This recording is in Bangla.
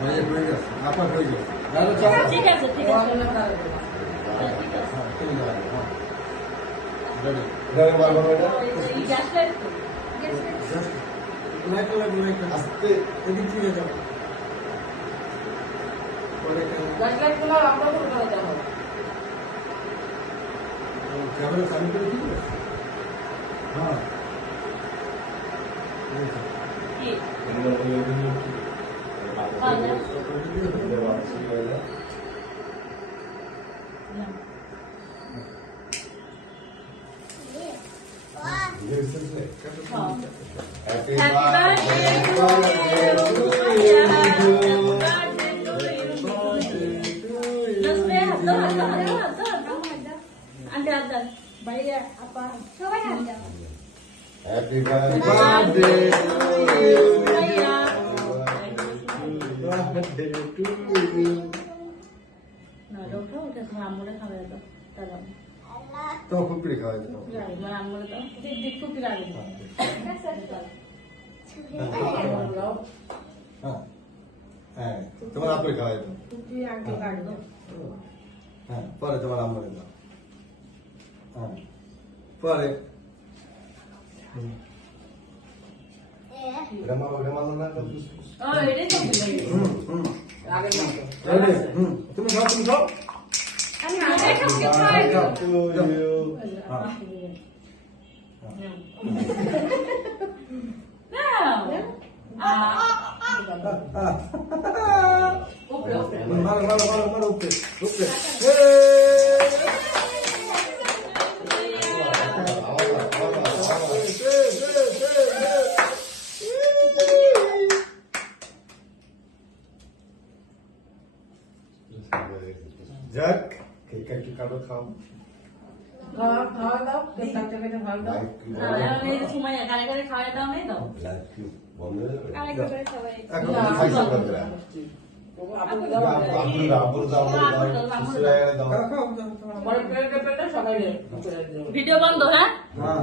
ভাইয়া হয়ে গেছে, আপা হয়ে গেছে। ঠিক আছে ঠিক আছে ঠিক আছে চলে যাবে, হ্যাঁ। Ready? এই গ্যাস লাইট তো Just light লাগবে, light লাগবে। আস্তে, এদিক থেকে যাও। পরে ক্যামেরা চালু করে দিবে? হ্যাঁ। এই তো। কি Happy Happy birthday to you. তো ফুকরি খাওয়াই দাও। হ্যাঁ, হ্যাঁ, তোমার আপনি খাওয়াই দাও। হ্যাঁ, পরে তোমার আম্মুরে দাও। হ্যাঁ, পরে তুমি খাও, তুমি খাও। মারো মারো মারো মারো উপরে উপরে। যাক, কেক একটু কাটো, খাও। সময় কারে কারে খাওয়াই দাও নেই তো এখন খাইছো বন্ধুরা। ভিডিও বন্ধ হ্যাঁ হ্যাঁ।